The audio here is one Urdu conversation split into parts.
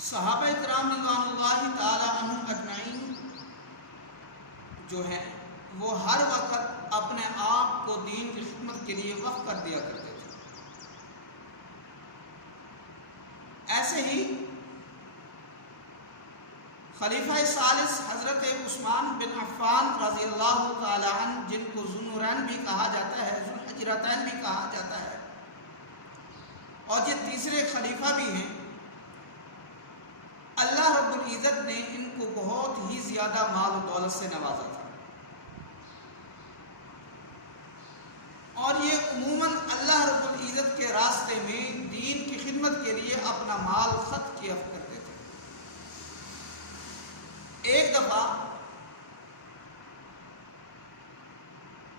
صحابہ کرام رضوان اللہ تعالی عنہم اجمعین جو ہیں وہ ہر وقت اپنے آپ کو دین کی خدمت کے لیے وقف کر دیا کرتے تھے۔ ایسے ہی خلیفہ ثالث حضرت عثمان بن عفان رضی اللہ تعالی عنہ، جن کو ذو النورین بھی کہا جاتا ہے، ذو الحجرتین بھی کہا جاتا ہے، اور یہ تیسرے خلیفہ بھی ہیں، اللہ رب العزت نے ان کو بہت ہی زیادہ مال و دولت سے نوازا تھا، اور یہ عموماً اللہ رب العزت کے راستے میں دین کی خدمت کے لیے اپنا مال خرچ کیا کرتے تھے۔ ایک دفعہ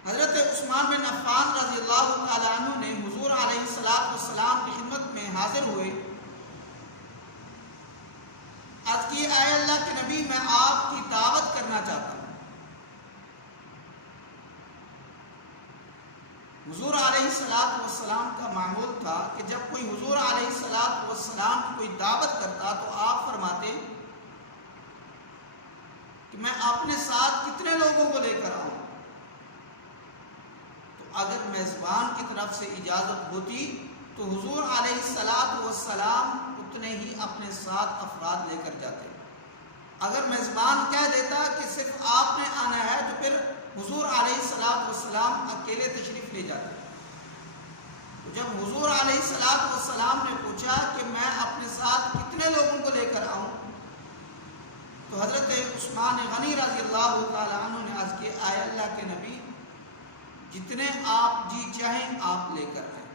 حضرت عثمان بن عفان رضی اللہ تعالی عنہ نے حضور علیہ السلام کی خدمت میں حاضر ہوئے، عرض کی اے اللہ کے نبی، میں آپ کی دعوت کرنا چاہتا ہوں۔ حضور علیہ السلام کا معمول تھا کہ جب کوئی حضور علیہ السلام کی کوئی دعوت کرتا تو آپ فرماتے کہ میں اپنے ساتھ کتنے لوگوں کو لے کر آؤں؟ تو اگر میزبان کی طرف سے اجازت ہوتی تو حضور علیہ السلام اتنے ہی اپنے ساتھ افراد لے کر جاتے۔ اگر میزبان کہہ دیتا کہ صرف آپ نے آنا ہے تو پھر حضور علیہ السلام اکیلے تشریف لے جاتے۔ تو جب حضور علیہ السلام نے پوچھا کہ میں اپنے ساتھ کتنے لوگوں کو لے کر آؤں، تو حضرت عثمان غنی رضی اللہ تعالی عنہ نے عرض کیا اے اللہ کے نبی، جتنے آپ جی چاہیں آپ لے کر آئیں۔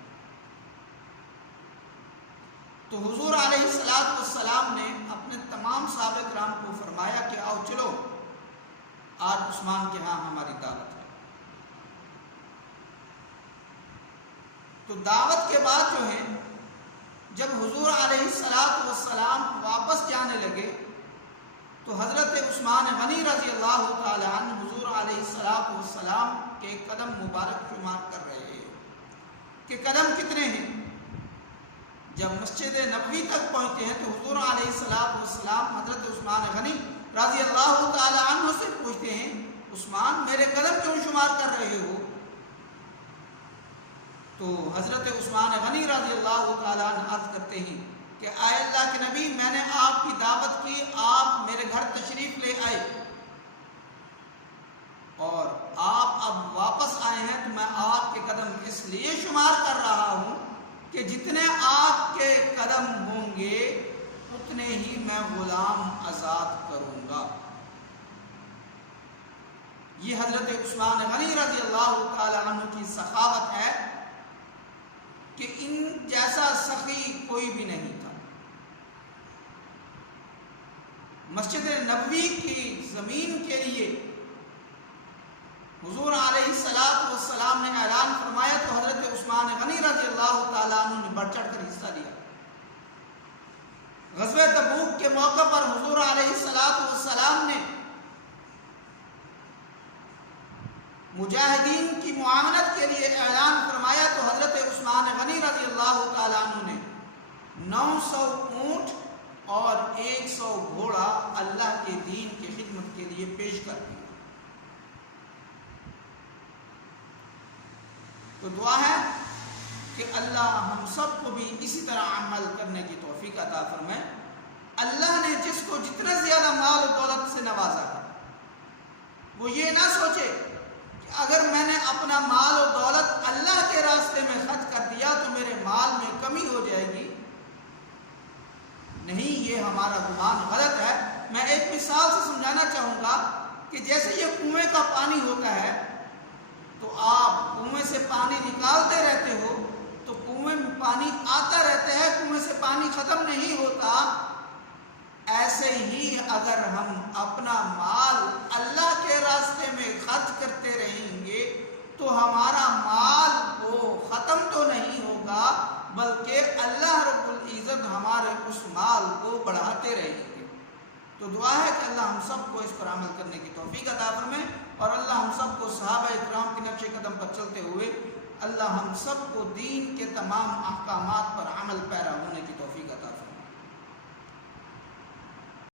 تو حضور علیہ السلام نے اپنے تمام صحابہ کرام کو فرمایا کہ آؤ چلو، آج عثمان کے ہاں ہماری دعوت ہے۔ تو دعوت کے بعد جو ہے جب حضور علیہ السلام واپس جانے لگے تو حضرت عثمان غنی رضی اللہ تعالی عنہ حضور علیہ السلام کے قدم مبارک شمار کر رہے ہیں کہ قدم کتنے ہیں۔ جب مسجد نبوی تک پہنچتے ہیں تو حضور علیہ السلام حضرت عثمان غنی رضی اللہ تعالی عنہ سے پوچھتے ہیں، عثمان میرے قدم کیوں شمار کر رہے ہو؟ تو حضرت عثمان غنی رضی اللہ تعالی عنہ عرض کرتے ہیں کہ اے اللہ کے نبی، میں نے آپ کی دعوت کی، آپ میرے گھر تشریف لے آئے اور آپ اب واپس آئے ہیں تو میں آپ کے قدم اس لیے شمار کر رہا ہوں کہ جتنے آپ کے قدم ہوں گے اتنے ہی میں غلام آزاد کروں گا۔ یہ حضرت عثمان غنی رضی اللہ تعالی عنہ کی سخاوت ہے کہ ان جیسا سخی کوئی بھی نہیں تھا۔ مسجد نبوی کی زمین کے لیے حضور علیہ السلام نے اعلان فرمایا تو حضرت عثمان غنی رضی اللہ تعالیٰ عنہ نے بڑھ چڑھ کر حصہ لیا۔ غزوہ تبوک کے موقع پر حضور علیہ السلام نے مجاہدین کی معاونت کے لیے اعلان فرمایا تو حضرت عثمان غنی رضی اللہ تعالیٰ عنہ نے 900 اونٹ اور 100 گھوڑا اللہ کے دین کی خدمت کے لیے پیش کر دیا۔ تو دعا ہے کہ اللہ ہم سب کو بھی اسی طرح عمل کرنے کی توفیق عطا فرمائے۔ اللہ نے جس کو جتنا زیادہ مال و دولت سے نوازا ہے وہ یہ نہ سوچے کہ اگر میں نے اپنا مال و دولت اللہ کے راستے میں خرچ کر دیا تو میرے مال میں کمی ہو جائے گی۔ نہیں، یہ ہمارا گمان غلط ہے۔ میں ایک مثال سے سمجھانا چاہوں گا کہ جیسے یہ کنویں کا پانی ہوتا ہے تو آپ کنویں سے پانی نکالتے رہتے ہو تو کنویں میں پانی آتا رہتا ہے، کنویں سے پانی ختم نہیں ہوتا۔ ایسے ہی اگر ہم اپنا مال اللہ کے راستے میں خرچ کرتے رہیں گے تو ہمارا مال وہ ختم تو نہیں ہوگا بلکہ اللہ رب العزت ہمارے اس مال کو بڑھاتے رہیں گے۔ تو دعا ہے کہ اللہ ہم سب کو اس پر عمل کرنے کی توفیق عطا فرمائے، اور اللہ ہم سب کو صحابہ اکرام کے نقش قدم پر چلتے ہوئے اللہ ہم سب کو دین کے تمام احکامات پر عمل پیرا ہونے کی توفیق